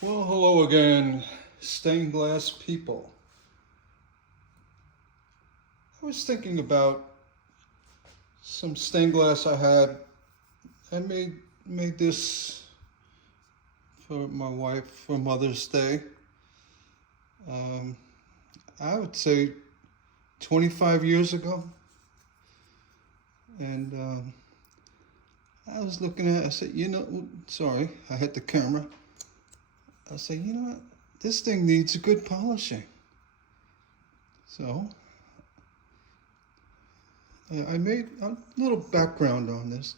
Well, hello again, stained glass people. I was thinking about some stained glass I had. I made this for my wife for Mother's Day. Um, I would say 25 years ago. And I was looking at it, I said, sorry, I hit the camera. I said, you know what, this thing needs a good polishing. So I made a little background on this.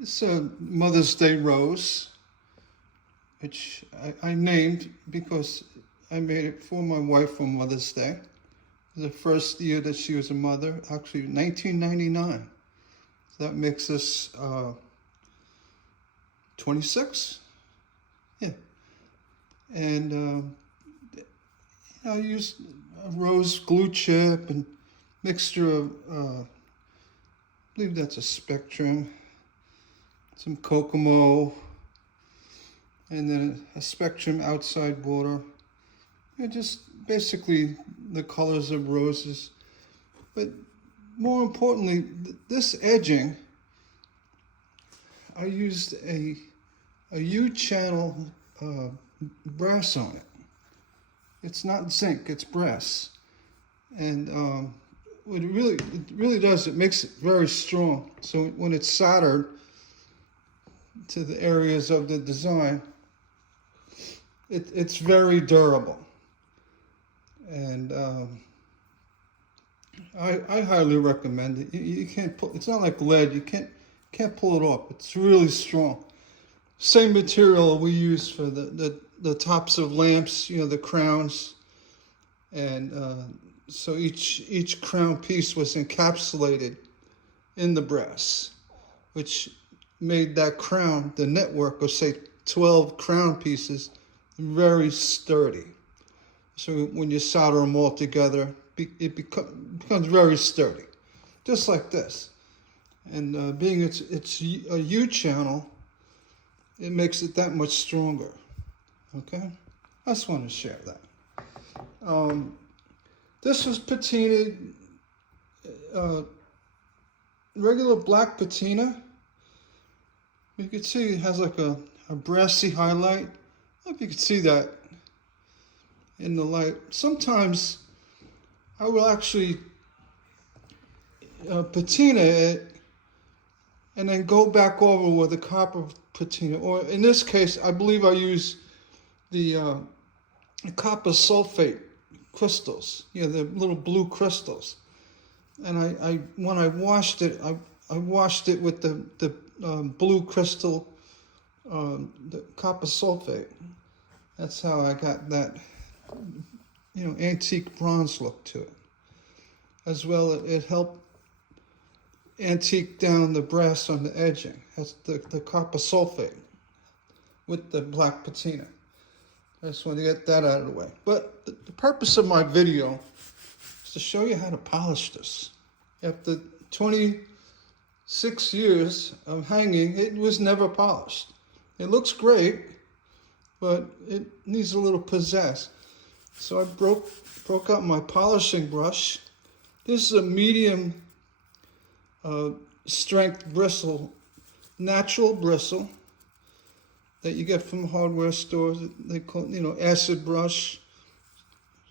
It's a Mother's Day rose, which I named because I made it for my wife for Mother's Day. The first year that she was a mother, actually 1999. So that makes us 26. Yeah. And I used a rose glue chip and mixture of, I believe that's a Spectrum, some Kokomo, and then a Spectrum outside border. And just basically the colors of roses. But more importantly, this edging, I used a U-channel brass on it. It's not zinc, it's brass. And what it really does, it makes it very strong. So when it's soldered to the areas of the design, it's very durable. And I highly recommend it. You can't pull, it's not like lead, you can't pull it off. It's really strong. Same material we use for the tops of lamps, the crowns. And so each crown piece was encapsulated in the brass, which made that crown, the network of say 12 crown pieces, very sturdy. So when you solder them all together, it becomes very sturdy, just like this. And being it's a U-channel, it makes it that much stronger. Okay, I just want to share that. This was patinaed, regular black patina. You can see it has like a brassy highlight. I hope you can see that in the light. Sometimes I will actually patina it and then go back over with a copper patina. Or in this case, I believe I use the copper sulfate crystals, the little blue crystals. And I when I washed it, I washed it with the blue crystal, the copper sulfate. That's how I got that, antique bronze look to it. As well, it helped antique down the brass on the edging. That's the copper sulfate with the black patina. I just want to get that out of the way. But the purpose of my video is to show you how to polish this. After 26 years of hanging, it was never polished. It looks great, but it needs a little pizzazz. So I broke out my polishing brush. This is a medium strength bristle, natural bristle that you get from hardware stores. They call acid brush,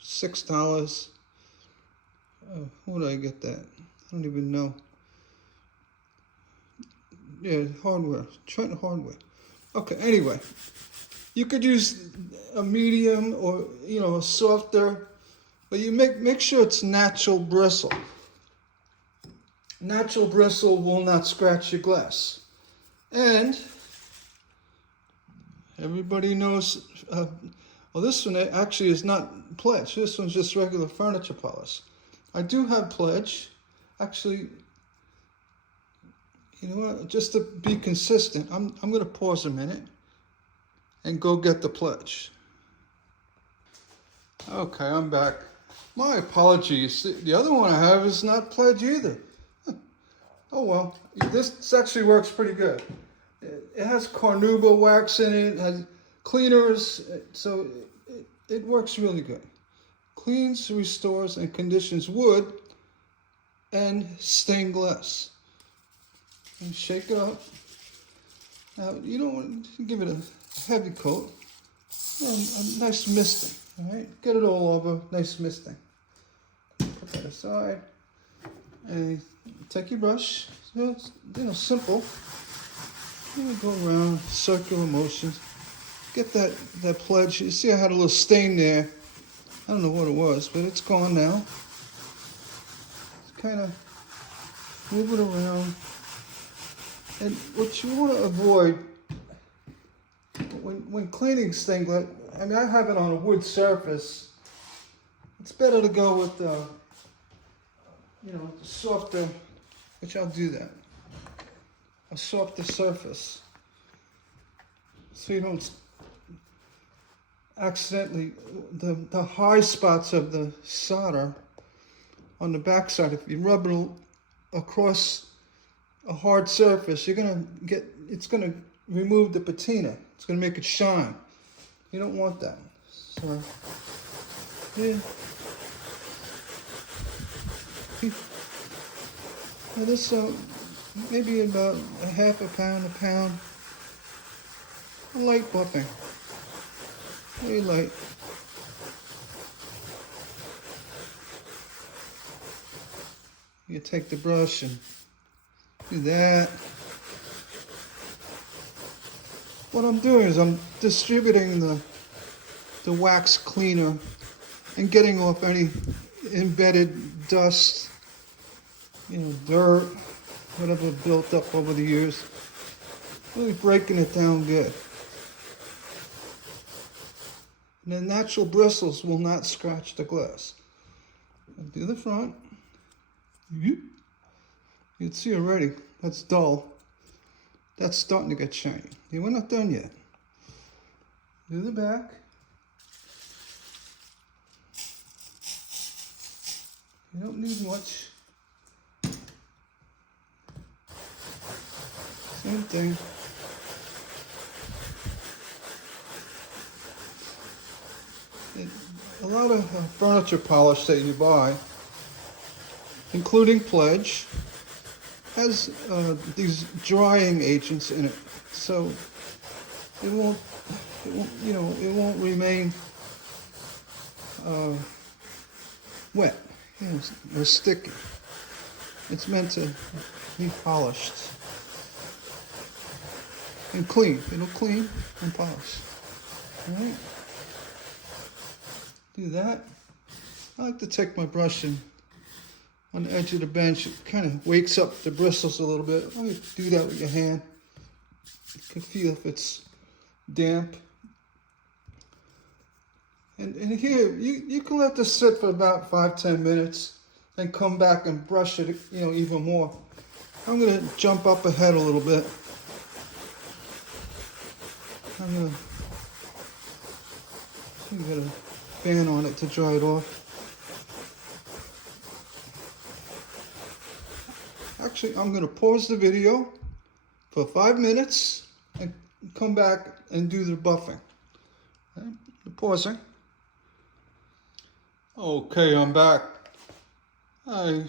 $6. Where did I get that? I don't even know. Yeah, hardware, Trenton Hardware. Okay, anyway, you could use a medium or a softer, but you make sure it's natural bristle. Natural bristle will not scratch your glass. And everybody knows, this one actually is not Pledge. This one's just regular furniture polish. I do have Pledge. Actually, you know what, just to be consistent, I'm going to pause a minute and go get the Pledge. Okay, I'm back. My apologies. The other one I have is not Pledge either. Oh well, this actually works pretty good. It has carnauba wax in it, it has cleaners, so it works really good. Cleans, restores, and conditions wood and stained glass. And shake it up. Now, you don't want to give it a heavy coat. And a nice misting, all right? Get it all over, nice misting. Put that aside. And take your brush. So it's, simple. You go around, circular motions. Get that pledge. You see I had a little stain there. I don't know what it was, but it's gone now. Just kind of move it around. And what you want to avoid when cleaning stained glass, I mean, I have it on a wood surface. It's better to go with the softer, which I'll do that. A softer surface, so you don't accidentally, the high spots of the solder on the back side, if you rub it across a hard surface, it's gonna remove the patina. It's gonna make it shine. You don't want that. So, yeah. Now this, maybe about a half a pound, a light buffing. Very light. You take the brush and do that. What I'm doing is I'm distributing the wax cleaner and getting off any embedded dust, dirt, whatever built up over the years. Really breaking it down good. And the natural bristles will not scratch the glass. I'll do the front. You'd see already, that's dull. That's starting to get shiny. We're not done yet. Do the back. You don't need much. Same thing. A lot of furniture polish that you buy, including Pledge, has these drying agents in it, so it won't remain wet or sticky. It's meant to be polished and clean. It'll clean and polish. All right. Do that. I like to take my brush and on the edge of the bench, it kind of wakes up the bristles a little bit. You do that with your hand. You can feel if it's damp. And here, you can let this sit for about 5-10 minutes, then come back and brush it, even more. I'm going to jump up ahead a little bit. I'm going to get a fan on it to dry it off. Actually, I'm going to pause the video for 5 minutes and come back and do the buffing. Okay, pausing. Okay, I'm back. I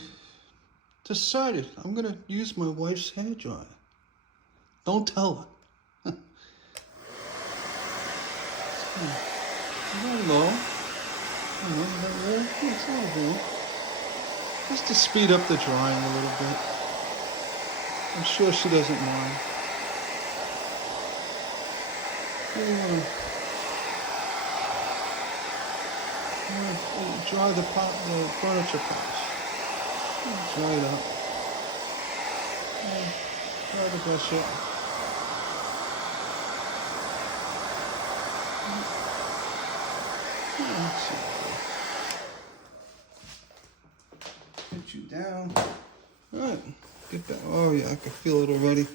decided I'm going to use my wife's hairdryer. Don't tell her. Is that low? Is that low? It's not low. Just to speed up the drying a little bit. I'm sure she doesn't mind. Dry the furniture polish. Dry it up. Dry the brush up. Get you down. All right. Get that. Oh yeah, I can feel it already.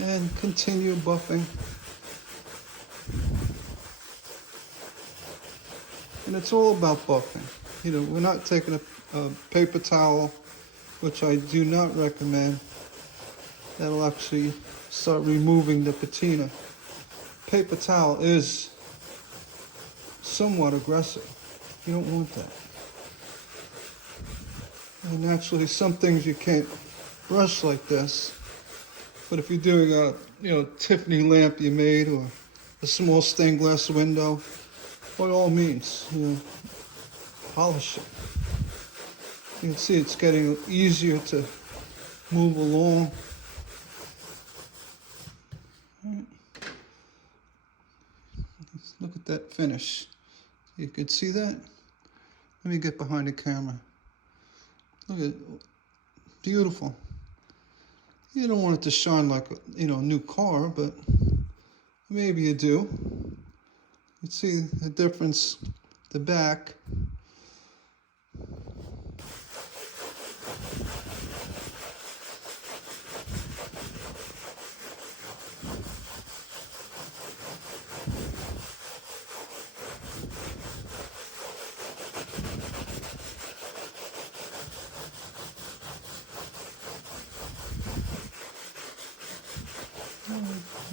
And continue buffing. And it's all about buffing. We're not taking a paper towel, which I do not recommend. That'll actually start removing the patina. paper towel is somewhat aggressive. You don't want that. And naturally, some things you can't brush like this. But if you're doing a Tiffany lamp you made or a small stained glass window, by all means, polish it. You can see it's getting easier to move along. Look at that finish. You could see that? Let me get behind the camera. Look at it. Beautiful. You don't want it to shine like a new car, but maybe you do. You see the difference, the back.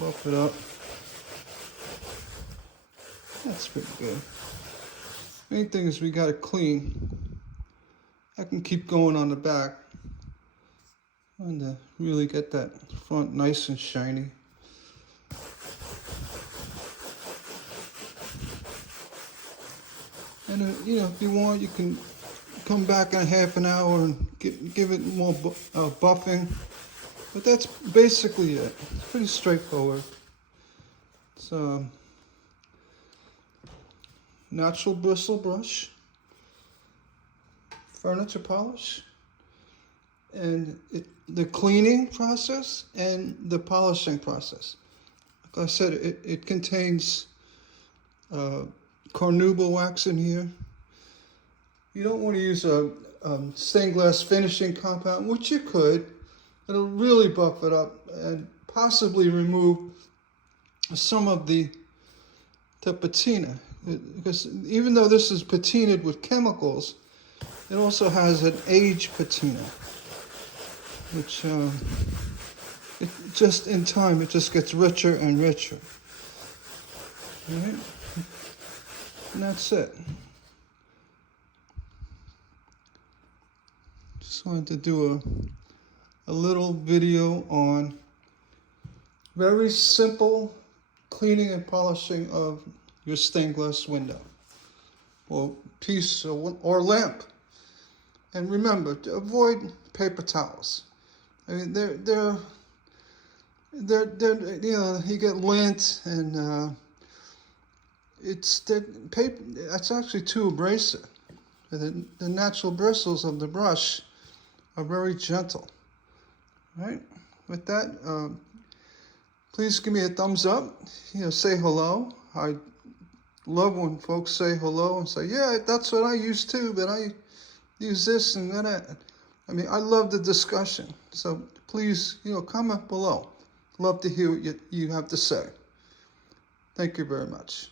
Buff it up. That's pretty good. Main thing is we got it clean. I can keep going on the back and really get that front nice and shiny. And if you want, you can come back in a half an hour and give it more buffing. But that's basically it. It's pretty straightforward. It's a natural bristle brush, furniture polish, and the cleaning process and the polishing process. Like I said, it contains carnauba wax in here. You don't want to use a stained glass finishing compound, which you could. It'll really buff it up and possibly remove some of the patina. Because even though this is patinaed with chemicals, it also has an age patina, which it just in time, it just gets richer and richer. All right? And that's it. Just wanted to do a little video on very simple cleaning and polishing of your stained glass window or piece or lamp. And remember to avoid paper towels. I mean, they're you get lint and it's actually too abrasive. The natural bristles of the brush are very gentle. Right? With that, please give me a thumbs up. Say hello. I love when folks say hello and say, yeah, that's what I use too, but I use this and that. I mean, I love the discussion. So please, comment below. Love to hear what you have to say. Thank you very much.